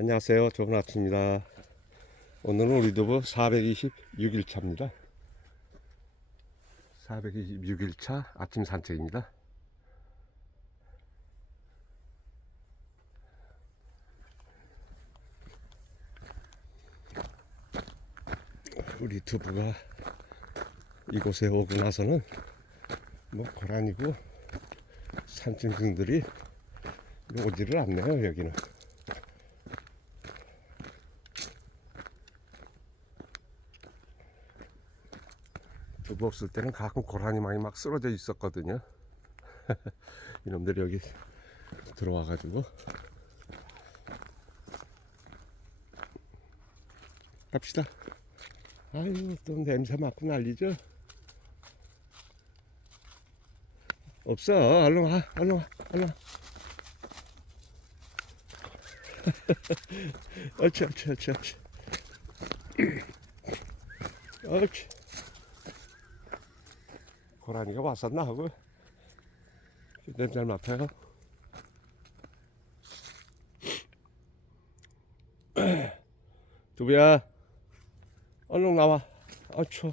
안녕하세요. 좋은 아침입니다. 오늘은 우리 두부 426일차입니다. 426일차 아침 산책입니다. 우리 두부가 이곳에 오고 나서는 뭐 고라니고 산짐승들이 오지를 않네요 여기는 없을 때는 가끔 고라니 많이 막 쓰러져 있었거든요. 이놈들이 여기 들어와 가지고. 갑시다. 아유 또 냄새 맡고 난리죠? 없어. 얼른 와. 얼른 와. 얼른 와. 옳지 옳지 옳지 옳지. 옳지 고라니가 왔었나 하고. 냄새를 맡아요. 두부야 얼른 나와. 아 추워.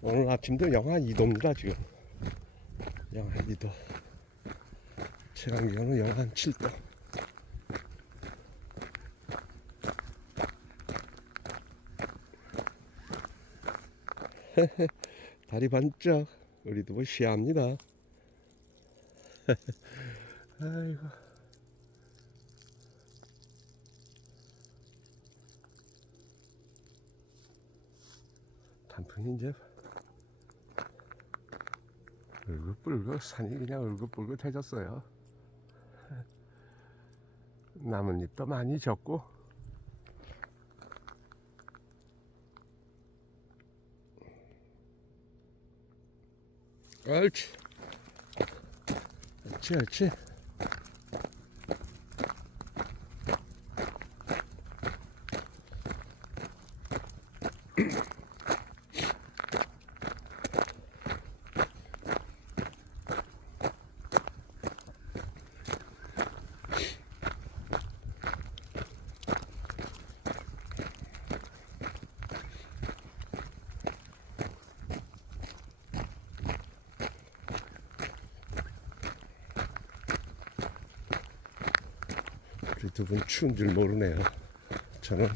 오늘 아침도 영하 2도입니다 지금. 영하 2도 최강기온은 영하 7도 다리 반짝. 우리도 뭐 시합니다. 아이고. 단풍이 이제 울긋불긋 산이 그냥 울긋불긋해졌어요. 나뭇잎도 많이 졌고. 옳지. 옳지 옳지 우리 두 분 추운 줄 모르네요. 저는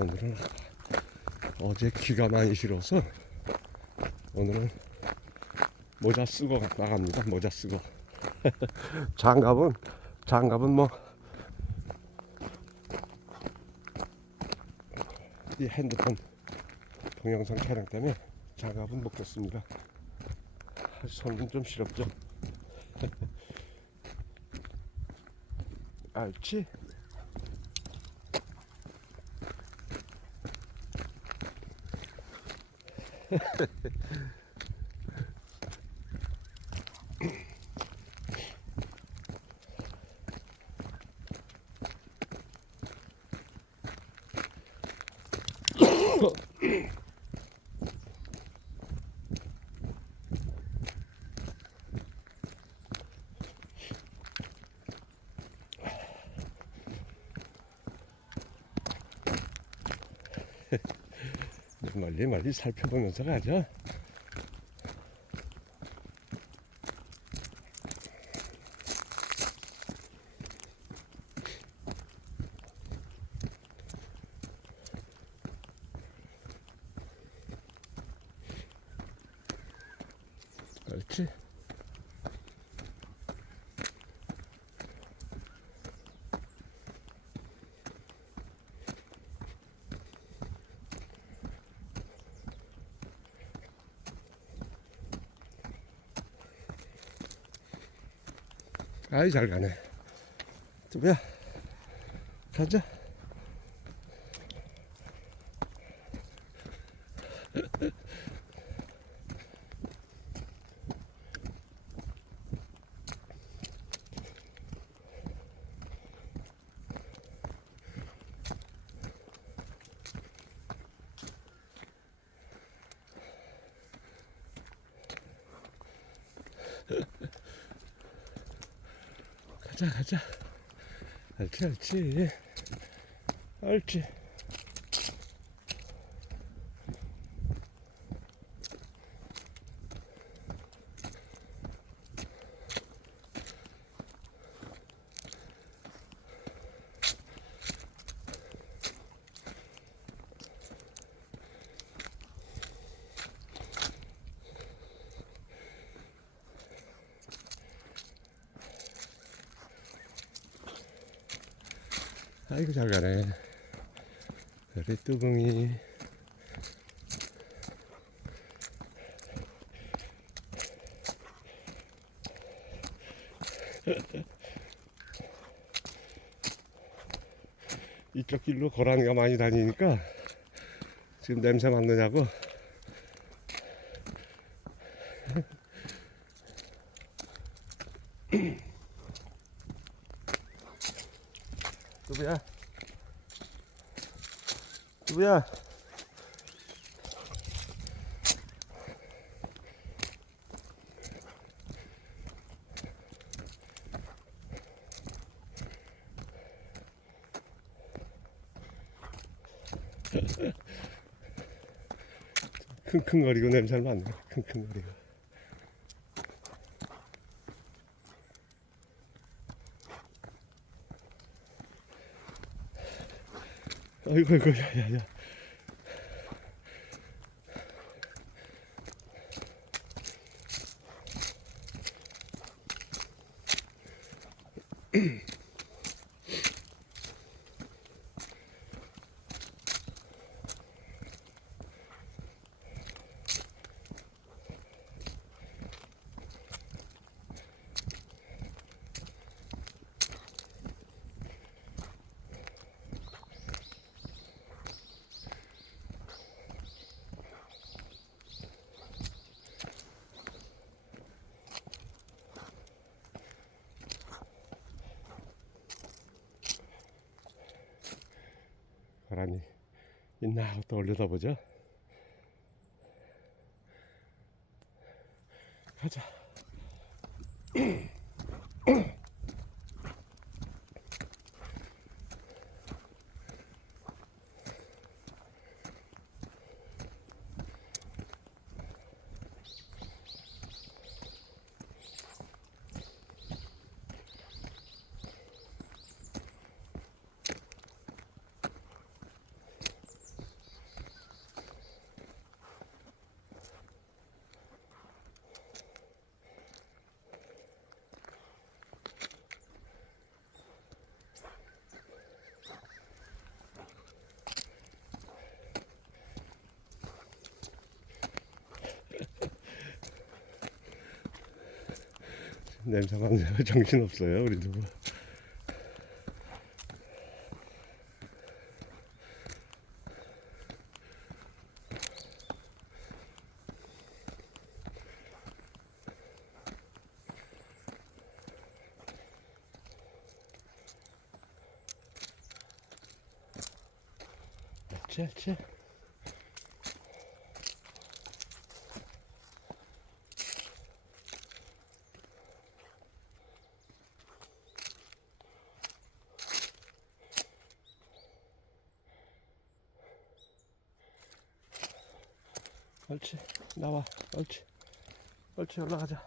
오늘은 어제 귀가 많이 싫어서 오늘은 모자 쓰고 나갑니다. 모자 쓰고 장갑은 장갑은 뭐 이 핸드폰 동영상 촬영 때문에 장갑은 못 꼈습니다. 손은 좀 시렵죠. 알지? 멀리 멀리 살펴보면서 가죠. 그렇지. 아이 잘 가네. 두부야 가자. 가자 가자 옳지 옳지 옳지 아이고 잘 가네 그래 뚜껑이. 이쪽 길로 고라니가 많이 다니니까 지금 냄새 맡느냐고 킁킁거리고 냄새 를 맡네 킁킁거리고. 아이고 아이고 야야야 고라니 있나 또 올려다보죠. 가자 냄새 맡느라 정신없어요 우리 누구 옳지 옳지 옳지 나와 옳지. 옳지 올라가자.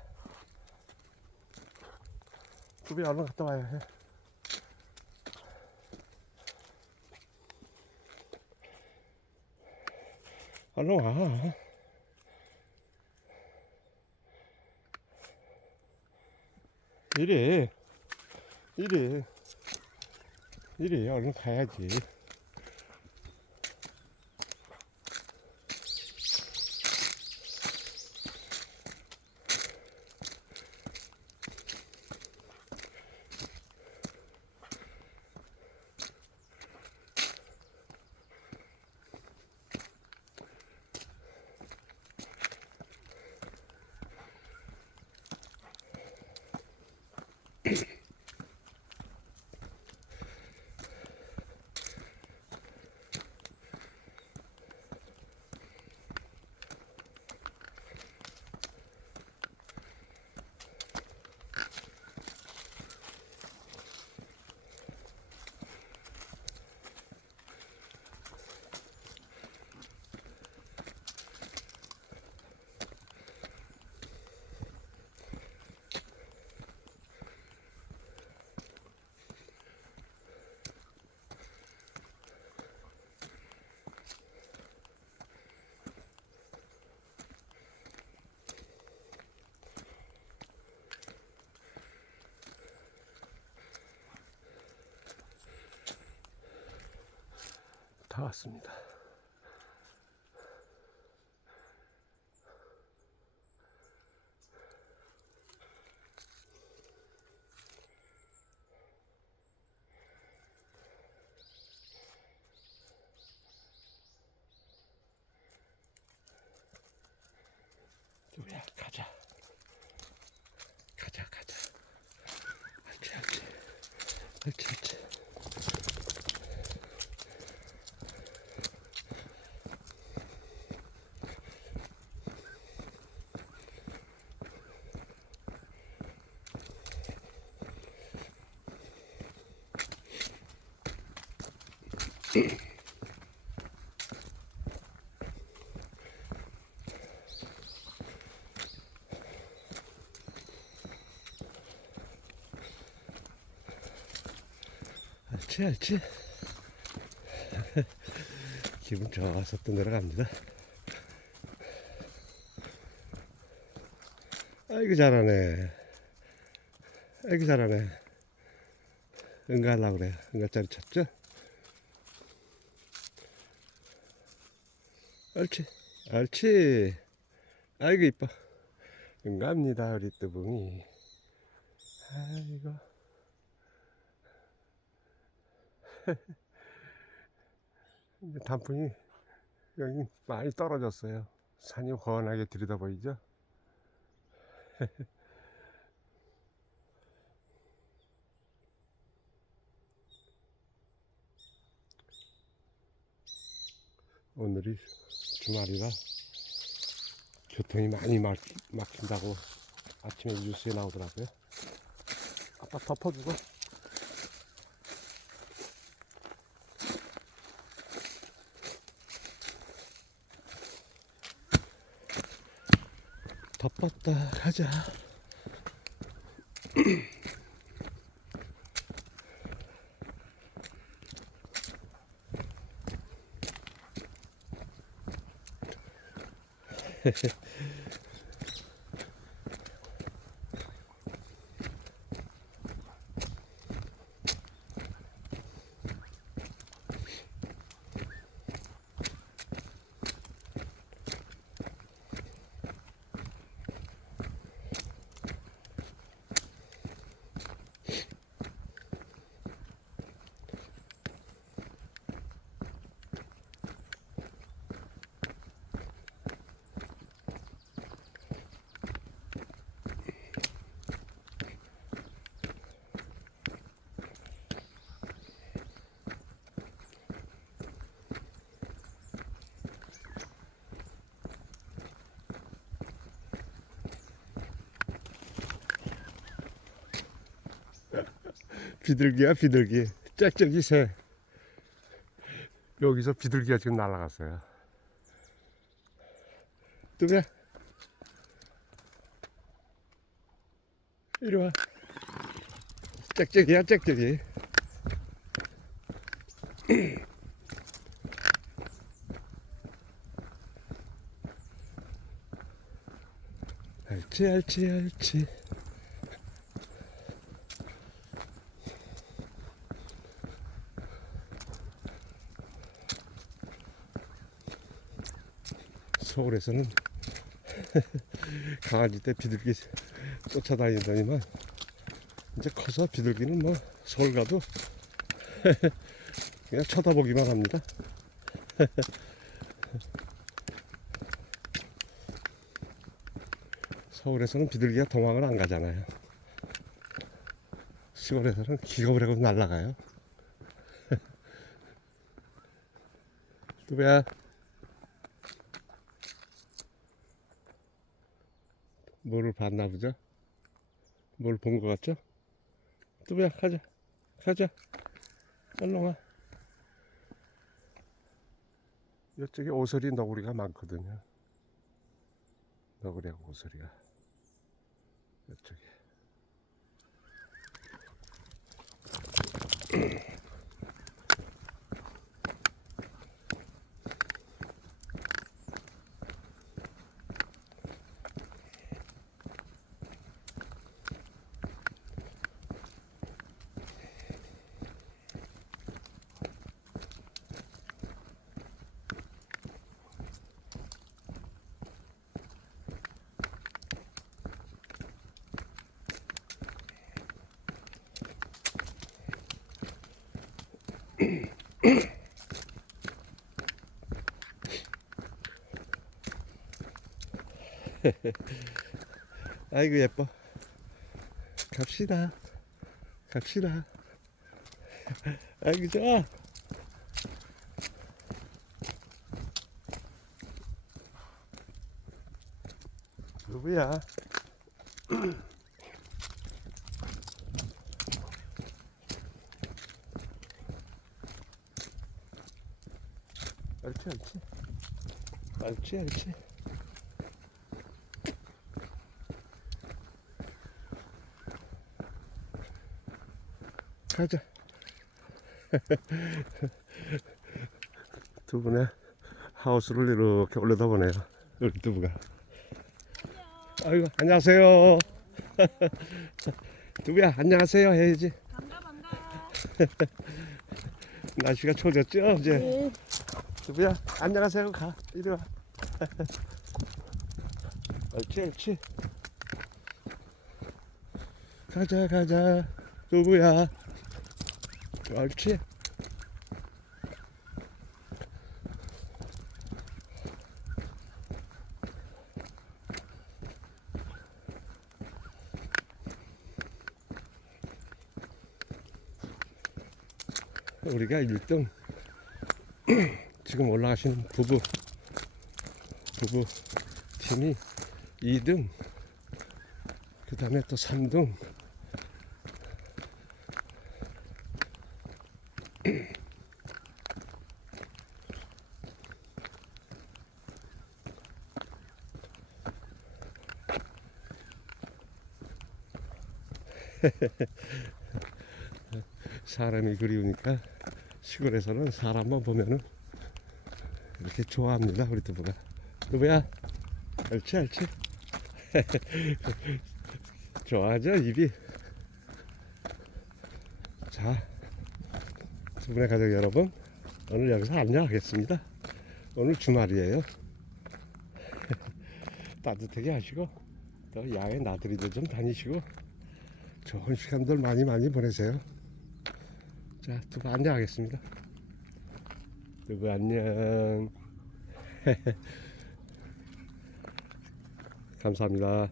두배 얼른 갔다 와요 해. 얼른 와. 이래 이래 이래 얼른 가야지 다 왔습니다. 누야 가자. 가자 가자. 알지 알지. 알지 알지. 알지 알지. 기분 좋아서 또 내려갑니다. 아이고 잘하네. 아이고 잘하네. 응가 하려고 그래. 응가짜리 쳤죠? 옳지. 옳지. 아이고 이뻐. 응가합니다 우리 뜨붕이. 아이고. 이제 단풍이 여기 많이 떨어졌어요. 산이 훤하게 들여다 보이죠? 오늘이 주말이라 교통이 많이 막, 막힌다고 아침에 뉴스에 나오더라고요. 아빠 덮어주고. 덮었다 가자 비둘기야 비둘기. 짹짹이 새. 여기서 비둘기가 지금 날아갔어요. 뚜비야. 이리 와. 짹짹이야 짹짹이. 알지 알지 알지 서울에서는 강아지 때 비둘기 쫓아다니더니만 이제 커서 비둘기는 뭐 서울 가도 그냥 쳐다보기만 합니다. 서울에서는 비둘기가 도망을 안 가잖아요. 시골에서는 기겁을 하고 날아가요. 뚜배야. 뭐를 봤나 보죠? 뭘 본 것 같죠? 뚜비야 가자. 가자. 와. 이쪽에 오소리 너구리가 많거든요. 너구리하고 오소리가. 이쪽에 아이고 예뻐. 갑시다. 갑시다. 아이고 좋아. 누구야? 옳지 옳지? 옳지 옳지. 가자. 두 분의 하우스를 이렇게 올려다보네요. 우리 두부가 아이고 안녕하세요. 두부야 안녕하세요 해야지. 반가 반가. 날씨가 추워졌죠 이제? 네. 두부야 안녕하세요. 가. 이리 와. 옳지 옳지 가자 가자. 두부야? 옳지 우리가 1등 지금 올라가시는 부부 부부 팀이 2등 그 다음에 또 3등. 사람이 그리우니까 시골에서는 사람만 보면은 이렇게 좋아합니다 우리 두부가. 두부야 옳지 옳지. 좋아하죠 입이? 자 두분의 가족 여러분 오늘 여기서 안녕하겠습니다. 오늘 주말이에요. 따뜻하게 하시고 또 야외 나들이도 좀 다니시고 좋은 시간들 많이 많이 보내세요. 자 두부 안녕하겠습니다. 두부 안녕 감사합니다